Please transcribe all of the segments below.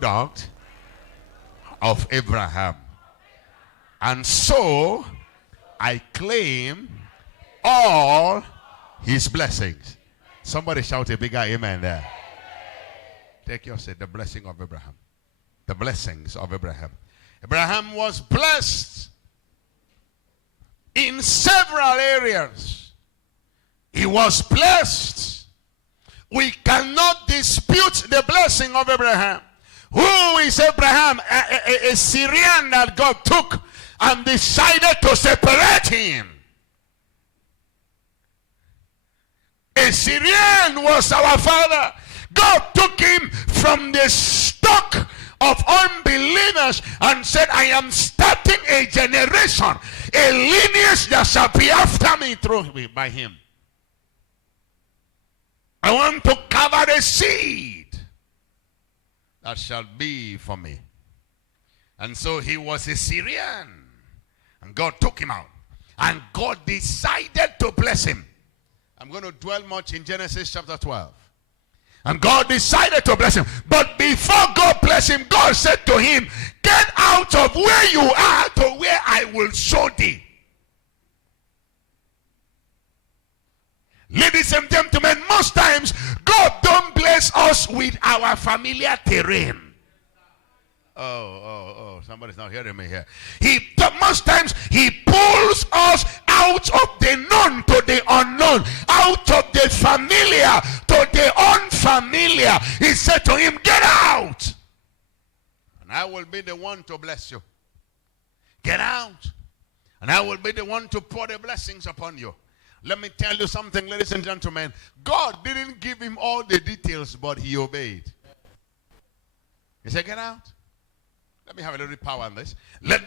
product of Abraham. And so I claim all his blessings. Somebody shout a bigger amen there. Take your seat. The blessing of Abraham. The blessings of Abraham. Abraham was blessed in several areas. He was blessed. We cannot dispute the blessing of Abraham. Who is Abraham? A Syrian that God took and decided to separate him. A Syrian was our father. God took him from the stock of unbelievers and said, I am starting a generation, a lineage that shall be after me by him. I want to cover a seed that shall be for me. And so he was a Syrian. And God took him out. And God decided to bless him. I'm going to dwell much in Genesis chapter 12. And God decided to bless him. But before God blessed him, God said to him, get out of where you are to where I will show thee. Ladies and gentlemen, most times God don't bless us with our familiar terrain. Oh, somebody's not hearing me here. Most times he pulls us out of the known to the unknown, out of the familiar to the unfamiliar. He said to him, get out, and I will be the one to bless you. Get out, and I will be the one to pour the blessings upon you. Let me tell you something, ladies and gentlemen. God didn't give him all the details, but he obeyed. He said, get out. Let me have a little power on this.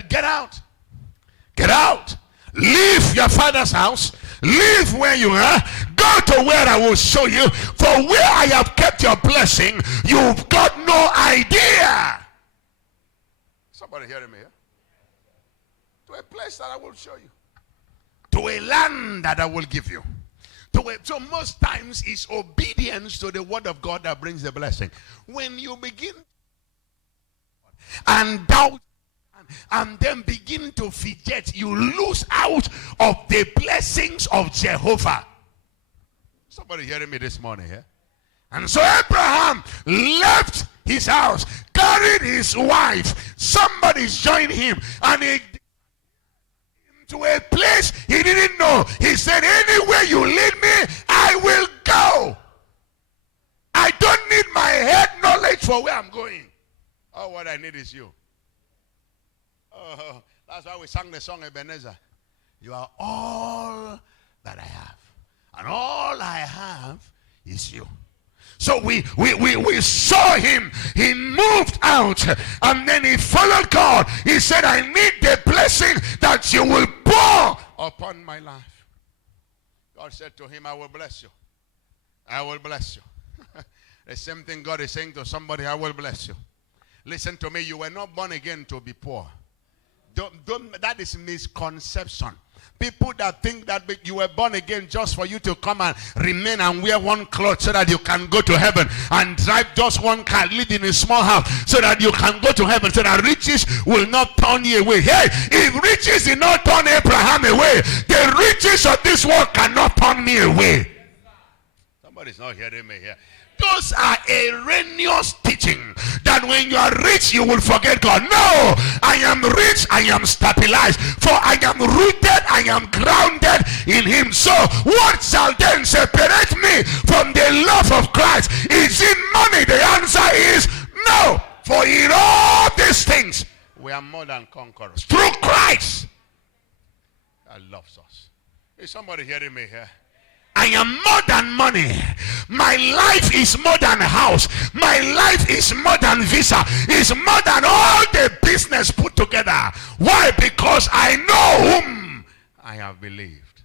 Get out. Get out. Leave your father's house. Leave where you are. Go to where I will show you. For where I have kept your blessing, you've got no idea. Somebody hearing me here? To a place that I will show you. To a land that I will give you. So most times it's obedience to the word of God that brings the blessing. When you begin and doubt and then begin to fidget, you lose out of the blessings of Jehovah. Somebody hearing me this morning here? And so Abraham left his house, carried his wife, somebody joined him, and he to a place he didn't know. He said, anywhere you lead me, I will go. I don't need my head knowledge for where I'm going. Oh, what I need is you. Oh, that's why we sang the song Ebenezer. You are all that I have. And all I have is you. So we saw him. He moved out. And then he followed God. He said, I need the blessing that you will pour upon my life. God said to him, I will bless you. I will bless you. The same thing God is saying to somebody, I will bless you. Listen to me, you were not born again to be poor. That is misconception. People that think that you were born again just for you to come and remain and wear one cloth so that you can go to heaven, and drive just one car, live in a small house so that you can go to heaven, so that riches will not turn you away. Hey, if riches did not turn Abraham away, the riches of this world cannot turn me away. Somebody's not hearing me here. Those are erroneous teaching that when you are rich you will forget God. No, I am rich, I am stabilized, for I am rooted, I am grounded in him. So what shall then separate me from the love of Christ? Is it money? The answer is no. For in all these things we are more than conquerors through Christ that loves us. Is somebody hearing me here? I am more than money. My life is more than a house. My life is more than visa. It's more than all the business put together. Why? Because I know whom I have believed.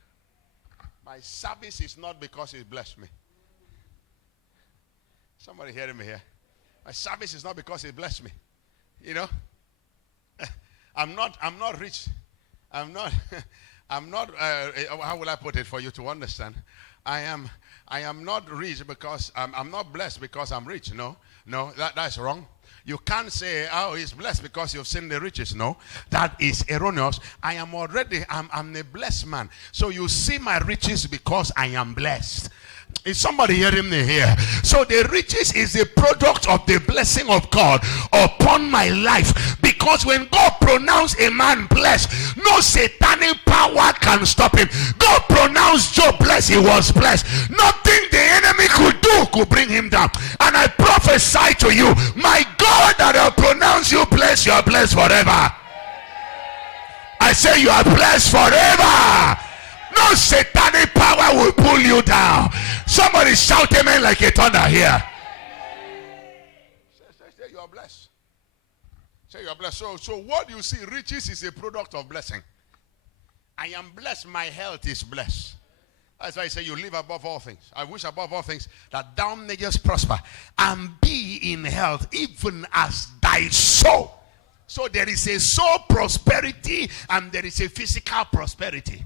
My service is not because he blessed me. Somebody hearing me here? My service is not because he blessed me. You know? I'm not rich. I'm not how will I put it for you to understand? I am not rich because I'm not blessed because I'm rich. No, that's wrong. You can't say, oh, he's blessed because you've seen the riches. No, that is erroneous. I'm a blessed man. So you see my riches because I am blessed. Is somebody hearing me here? So the riches is a product of the blessing of God upon my life. Because when God pronounced a man blessed, no satanic power can stop him. God pronounced Job blessed, he was blessed. Nothing the enemy could do could bring him down. And I prophesy to you, my God that will pronounce you blessed, you are blessed forever. I say you are blessed forever. No satanic power will pull you down. Somebody shout amen like a thunder here. Say you are blessed. Say you are blessed. So what you see, riches is a product of blessing. I am blessed. My health is blessed. That's why I say you live above all things. I wish above all things that thou mayest prosper and be in health, even as thy soul. So there is a soul prosperity and there is a physical prosperity.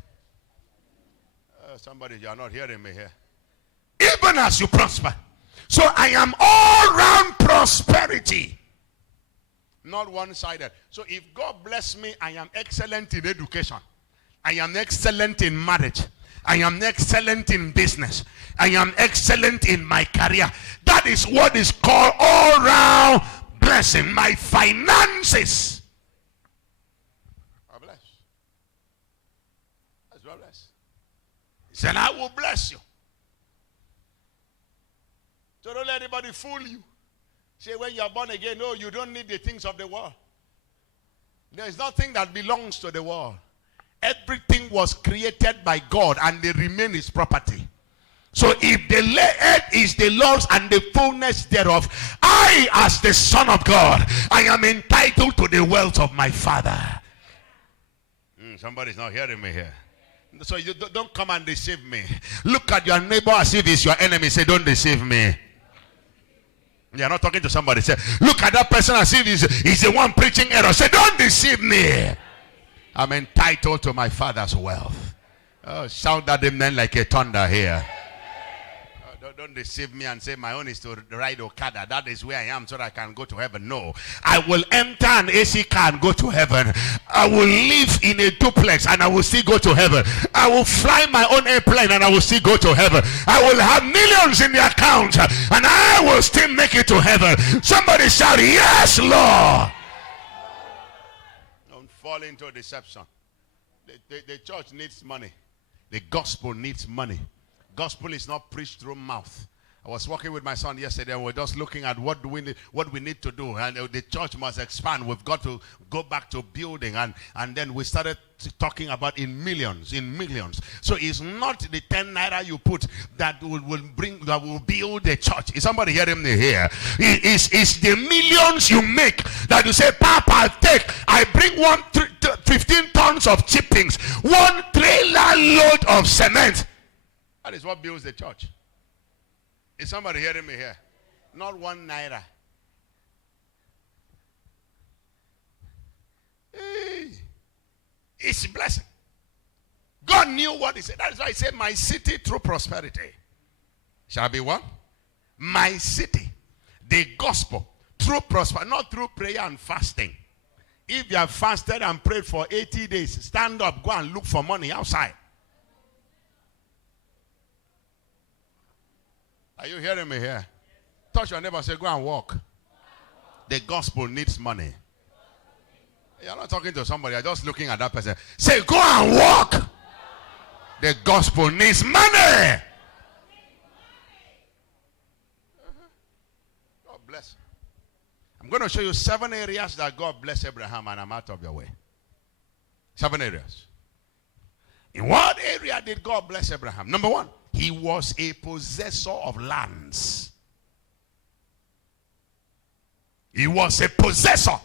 Somebody, you are not hearing me here. Even as you prosper. So I am all round prosperity. Not one-sided. So if God bless me, I am excellent in education. I am excellent in marriage. I am excellent in business. I am excellent in my career. That is what is called all round blessing. My finances are blessed. That's well blessed. He said, I will bless you. So don't let anybody fool you. Say when you are born again, no, you don't need the things of the world. There is nothing that belongs to the world. Everything was created by God and they remain his property. So if the earth is the Lord's and the fullness thereof, I as the Son of God, I am entitled to the wealth of my Father. Somebody's not hearing me here. So you don't come and deceive me. Look at your neighbor as if he's your enemy. Say, don't deceive me. You're not talking to somebody. Say, look at that person as if he's the one preaching error. Say, don't deceive me. I'm entitled to my Father's wealth. Oh, shout that amen like a thunder here. Don't deceive me and say my own is to ride Okada. That is where I am so that I can go to heaven. No. I will enter an AC car and go to heaven. I will live in a duplex and I will still go to heaven. I will fly my own airplane and I will still go to heaven. I will have millions in the account and I will still make it to heaven. Somebody shout, yes, Lord. Don't fall into deception. The church needs money. The gospel needs money. Gospel is not preached through mouth. I was walking with my son yesterday and we're just looking at what we need to do, and the church must expand. We've got to go back to building, and then we started talking about in millions. So it's not the 10 naira you put that will build the church. Is somebody hearing me here? It's the millions you make that you say, Papa, I bring 15 tons of chippings, 1 trailer load of cement. That is what builds the church. Is somebody hearing me here? Not 1 naira. Hey, it's a blessing. God knew what he said. That is why he said, my city through prosperity shall be what? My city. The gospel through prosperity, not through prayer and fasting. If you have fasted and prayed for 80 days, stand up, go and look for money outside. Are you hearing me here? Touch your neighbor and say, go and walk. The gospel needs money. You're not talking to somebody. You're just looking at that person. Say, go and walk. The gospel needs money. God bless. I'm going to show you 7 areas that God blessed Abraham, and I'm out of your way. 7 areas. In what area did God bless Abraham? Number 1. He was a possessor of lands. He was a possessor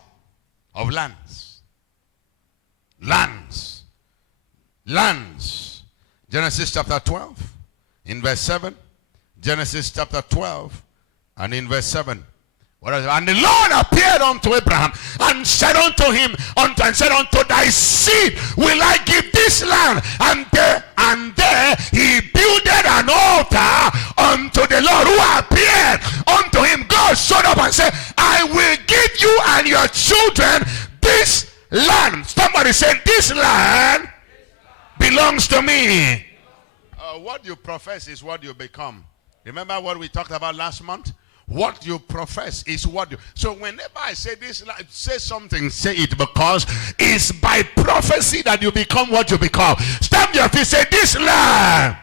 of lands. Lands. Lands. Genesis chapter 12 in verse 7. Genesis chapter 12 and in verse 7. And the Lord appeared unto Abraham and said unto him, unto thy seed will I give this land. And there he builded an altar unto the Lord who appeared unto him. God showed up and said, I will give and your children this land. Somebody said, this land belongs to me. What you profess is what you become. Remember what we talked about last month? What you profess is what you... So whenever I say this, say something, say it, because it's by prophecy that you become what you become. Stamp your feet, say, this land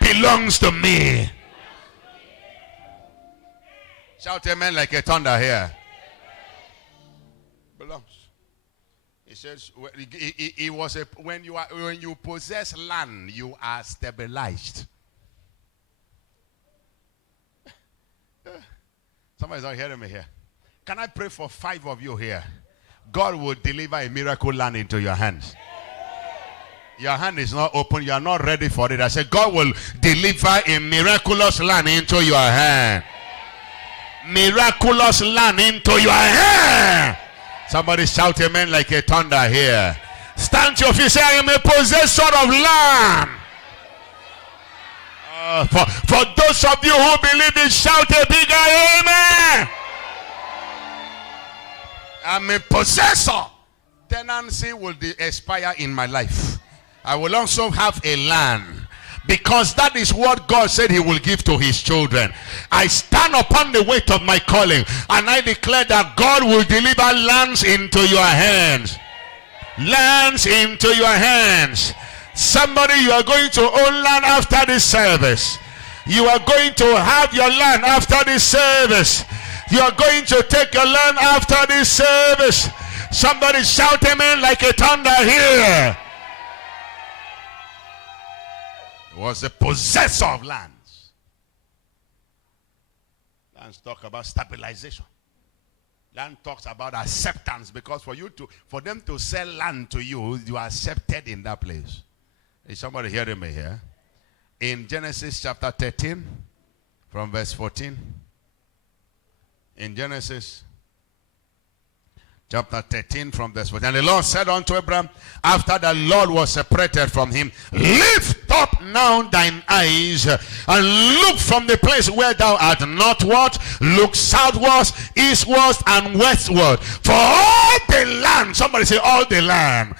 belongs to me. Shout amen like a thunder here. Belongs. He says, it was when you possess land, you are stabilized. Somebody's not hearing me here. Can I pray for 5 of you here? God will deliver a miracle land into your hands. Your hand is not open. You are not ready for it. I said, God will deliver a miraculous land into your hand. Miraculous land into your hand. Somebody shout amen like a thunder here. Stand to your feet. Say, I am a possessor of land. For those of you who believe it, shout a bigger amen. I'm a possessor. Tenancy will expire in my life. I will also have a land, because that is what God said he will give to his children. I stand upon the weight of my calling, and I declare that God will deliver lands into your hands. Lands into your hands. Somebody, you are going to own land after this service. You are going to have your land after this service. You are going to take your land after this service. Somebody shout amen like a thunder here. He was a possessor of lands. Lands talk about stabilization. Land talks about acceptance, because for them to sell land to you, you are accepted in that place. Is somebody hearing me here? In Genesis chapter 13, from verse 14. In Genesis chapter 13, from verse 14. And the Lord said unto Abraham, after the Lord was separated from him, lift up now thine eyes, and look from the place where thou art northward, look southward, eastward, and westward. For all the land, somebody say all the land.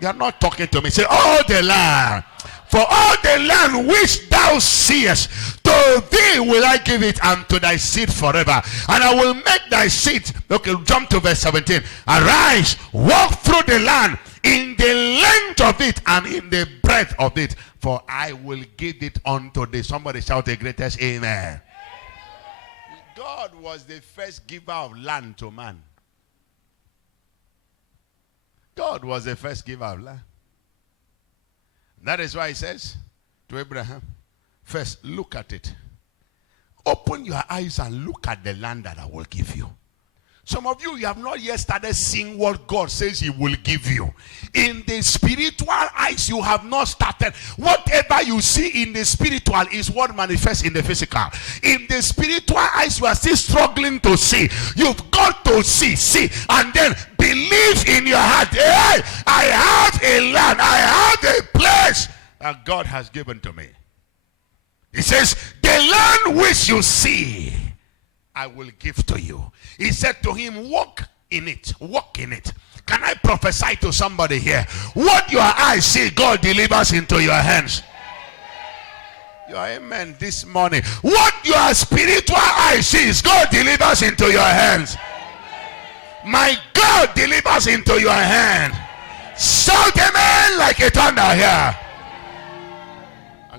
You are not talking to me. Say, all the land. For all the land which thou seest, to thee will I give it, and to thy seed forever. And I will make thy seed. Okay, jump to verse 17. Arise, walk through the land in the length of it and in the breadth of it, for I will give it unto thee. Somebody shout the greatest amen. God was the first giver of land to man. God was the first giver of land. That is why he says to Abraham, first look at it. Open your eyes and look at the land that I will give you. Some of you have not yet started seeing what God says he will give you. In the spiritual eyes, you have not started. Whatever you see in the spiritual is what manifests in the physical. In the spiritual eyes, you are still struggling to see. You've got to see, and then believe in your heart. Hey, I have a land, I have a place that God has given to me. He says, the land which you see, I will give to you. He said to him, walk in it, walk in it. Can I prophesy to somebody here? What your eyes see, God delivers into your hands. Your amen this morning. What your spiritual eyes sees, God delivers into your hands. My God delivers into your hand. Shout amen like a thunder here.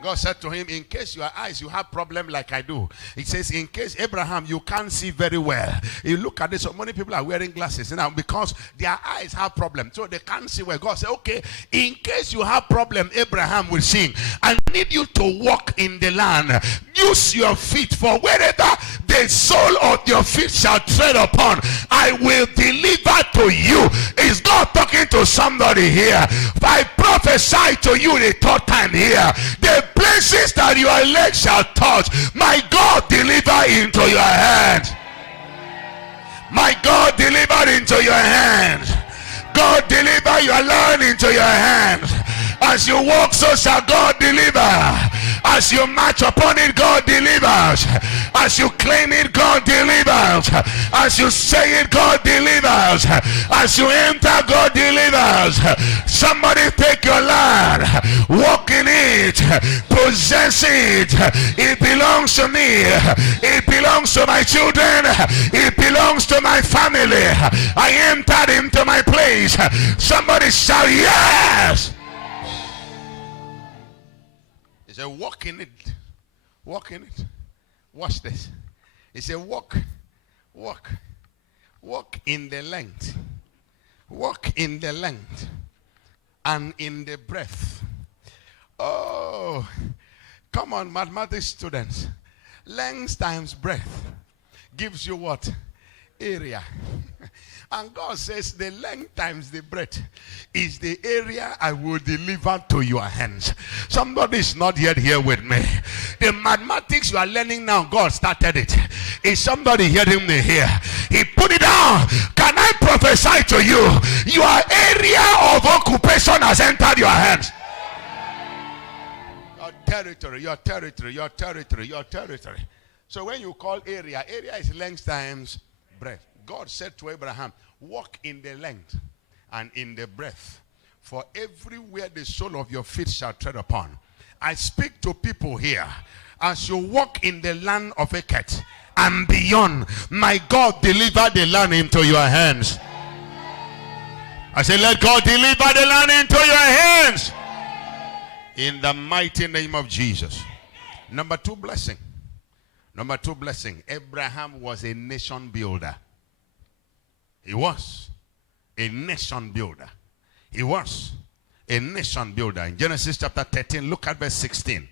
God said to him, in case your eyes, you have problem like I do. He says, in case, Abraham, you can't see very well. You look at this, so many people are wearing glasses now because their eyes have problem. So they can't see well. God said, okay, in case you have problem, Abraham will sing. I need you to walk in the land. Use your feet, for wherever the sole of your feet shall tread upon, I will deliver to you. Is God talking to somebody here? I prophesy to you the third time here. The places that your legs shall touch, my God deliver into your hand. My God deliver into your hand. God deliver your land into your hand. As you walk, so shall God deliver. As you march upon it, God delivers. As you claim it, God delivers. As you say it, God delivers. As you enter, God delivers. Somebody take your land, walk in it, possess it. It belongs to me. It belongs to my children. It belongs to my family. I entered into my place. Somebody shout yes. He said, walk in it. Walk in it. Watch this. He said, walk in the length. Walk in the length and in the breadth. Oh, come on, mathematics students. Length times breadth gives you what? Area. And God says the length times the breadth is the area I will deliver to your hands. Somebody is not yet here with me. The mathematics you are learning now, God started it. Is somebody hearing me here? He put it down. Can I prophesy to you? Your area of occupation has entered your hands. Your territory. So when you call area is length times breadth. God said to Abraham, walk in the length and in the breadth, for everywhere the sole of your feet shall tread upon. I speak to people here. As you walk in the land of Eket and beyond, my God deliver the land into your hands. I say, let God deliver the land into your hands. In the mighty name of Jesus. Number two blessing. Abraham was a nation builder. He was a nation builder. In Genesis chapter 13, look at verse 16.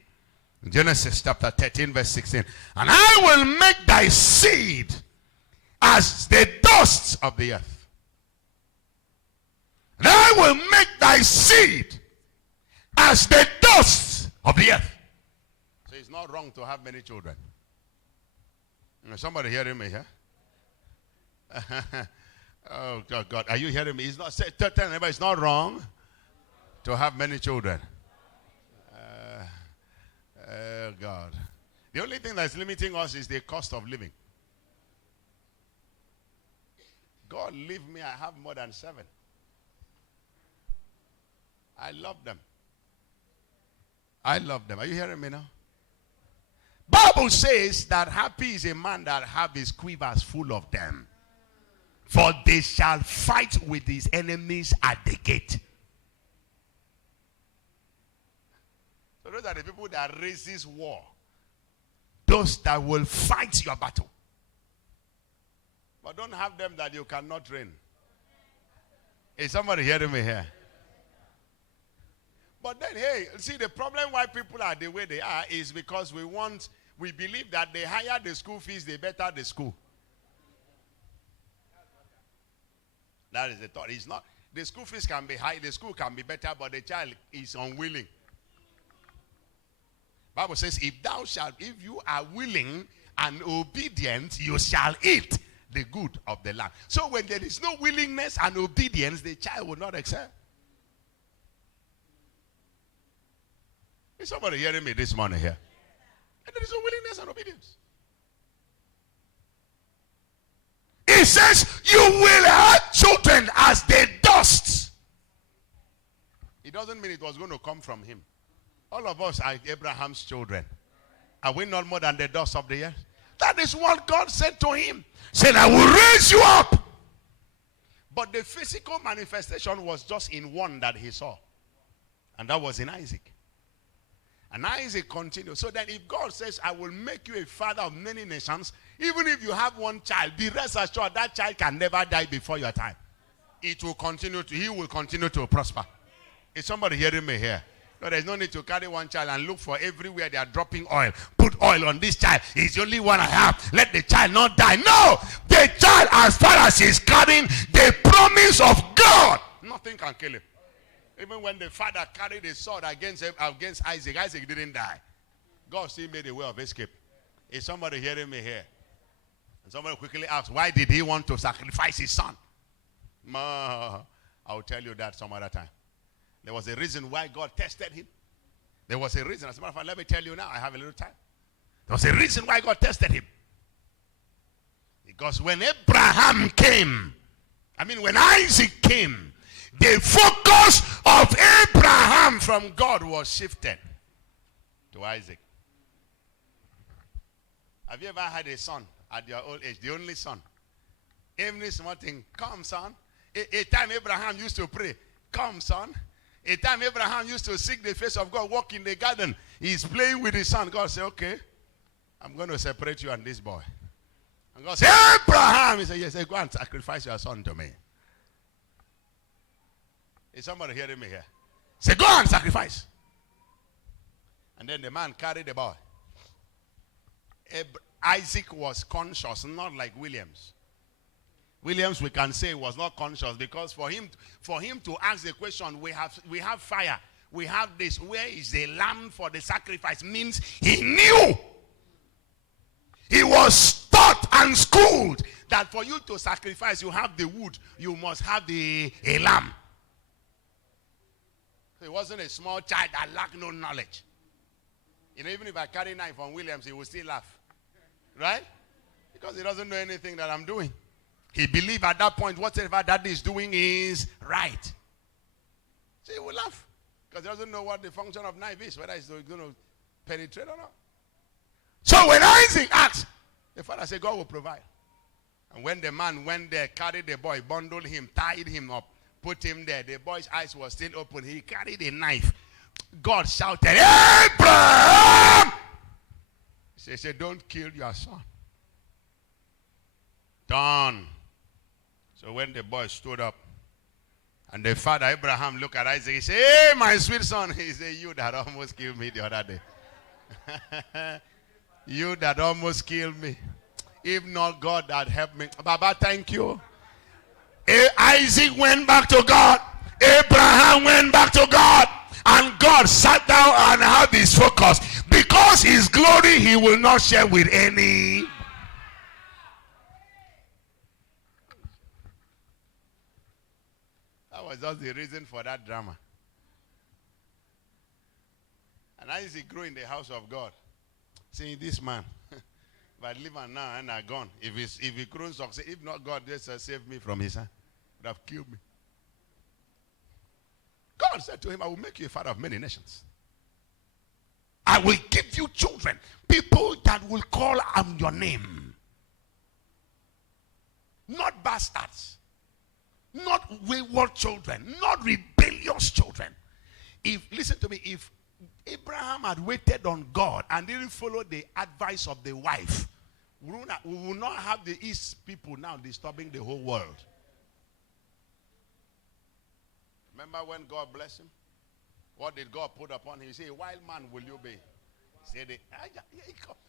Genesis chapter 13, verse 16. And I will make thy seed as the dust of the earth. And I will make thy seed as the dust of the earth. So it's not wrong to have many children. Somebody hearing me here? Oh God, are you hearing me? It's not. Tell anybody it's not wrong to have many children. God, the only thing that's limiting us is the cost of living. God, leave me. I have more than 7. I love them. Are you hearing me now? Bible says that happy is a man that have his quivers full of them, for they shall fight with his enemies at the gate. So those are the people that raises war. Those that will fight your battle. But don't have them that you cannot train. Is somebody hearing me here? But then, hey, see, the problem why people are the way they are is because we believe that the higher the school fees, the better the school. That is the thought. It's not. The school fees can be high, the school can be better, but the child is unwilling. Bible says, if you are willing and obedient, you shall eat the good of the land. So when there is no willingness and obedience, the child will not excel. Is somebody hearing me this morning here? And there is no willingness and obedience. It says, you will have children as the dust. It doesn't mean it was going to come from him. All of us are Abraham's children. Are we not more than the dust of the earth? That is what God said to him. Said, I will raise you up. But the physical manifestation was just in one that he saw. And that was in Isaac. And Isaac continued. So then if God says, I will make you a father of many nations, even if you have one child, be rest assured that child can never die before your time. He will continue to prosper. Is somebody hearing me here? No, there's no need to carry one child and look for everywhere they are dropping oil. Put oil on this child. It's the only one I have. Let the child not die. No! The child, as far as he's carrying the promise of God, nothing can kill him. Even when the father carried a sword against Isaac, Isaac didn't die. God still made a way of escape. Is somebody hearing me here? And somebody quickly asked, why did he want to sacrifice his son? I'll tell you that some other time. There was a reason why God tested him. There was a reason. As a matter of fact, let me tell you now, I have a little time. There was a reason why God tested him. Because when Abraham came, when Isaac came, the focus of Abraham from God was shifted to Isaac. Have you ever had a son at your old age, the only son? Every small thing, come son. A time Abraham used to pray, come son. A time Abraham used to seek the face of God, walk in the garden. He's playing with his son. God said, okay, I'm going to separate you and this boy. And God said, Abraham. He said, yes, go and sacrifice your son to me. Is somebody hearing me here? Say, go and sacrifice. And then the man carried the boy. Isaac was conscious, not like Williams. Williams, we can say, was not conscious because for him to ask the question, we have fire, we have this, where is the lamb for the sacrifice, means he knew. He was taught and schooled that for you to sacrifice, you have the wood, you must have a lamb. So it wasn't a small child that lacked no knowledge. Even if I carry a knife on Williams, he will still laugh. Right? Because he doesn't know anything that I'm doing. He believed at that point whatever Daddy is doing is right. So he will laugh. Because he doesn't know what the function of knife is, whether it's going to penetrate or not. So when Isaac asked, the father said, God will provide. And when the man went there, carried the boy, bundled him, tied him up, put him there, the boy's eyes were still open. He carried a knife. God shouted, Abraham! He said, don't kill your son. Done. So when the boy stood up, and the father, Abraham, looked at Isaac, he said, hey, my sweet son. He said, you that almost killed me the other day. You that almost killed me. If not God that helped me. Baba, thank you. Isaac went back to God. Abraham went back to God. And God sat down and had his focus. Because his glory he will not share with any. That was just the reason for that drama. And Isaac grew in the house of God. Saying, this man, if I live and now and I gone, if he couldn't succeed, if not God just saved me from his hand, would have killed me. God said to him, I will make you a father of many nations. I will give you children, people that will call on your name. Not bastards. Not wayward children. Not rebellious children. Listen to me, if Abraham had waited on God and didn't follow the advice of the wife, we will not have the East people now disturbing the whole world. Remember when God blessed him? What did God put upon him? He said, a wild man will you be? He said,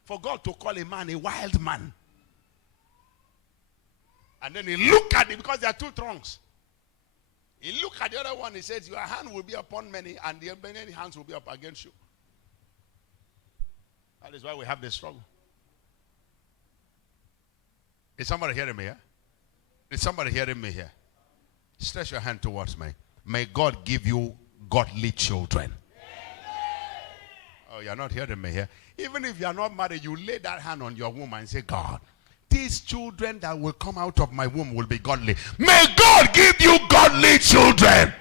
for God to call a man a wild man. And then he looked at it because there are two thrones. He looked at the other one. He says, your hand will be upon many and the many hands will be up against you. That is why we have this struggle. Is somebody hearing me here? Is somebody hearing me here? Stretch your hand towards me. May God give you godly children. Oh, you're not hearing me here. Even if you're not married, you lay that hand on your womb and say, God, these children that will come out of my womb will be godly. May God give you godly children.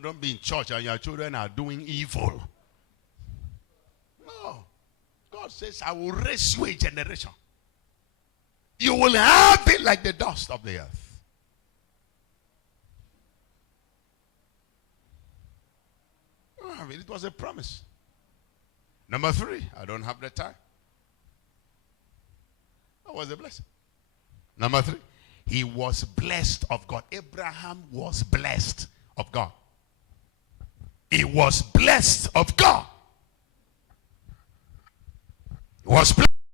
Don't be in church and your children are doing evil. No. God says, I will raise you a generation. You will have it like the dust of the earth. It was a promise. Number 3, I don't have the time. That was a blessing. Number 3, he was blessed of God. Abraham was blessed of God. He was blessed of God. He was blessed.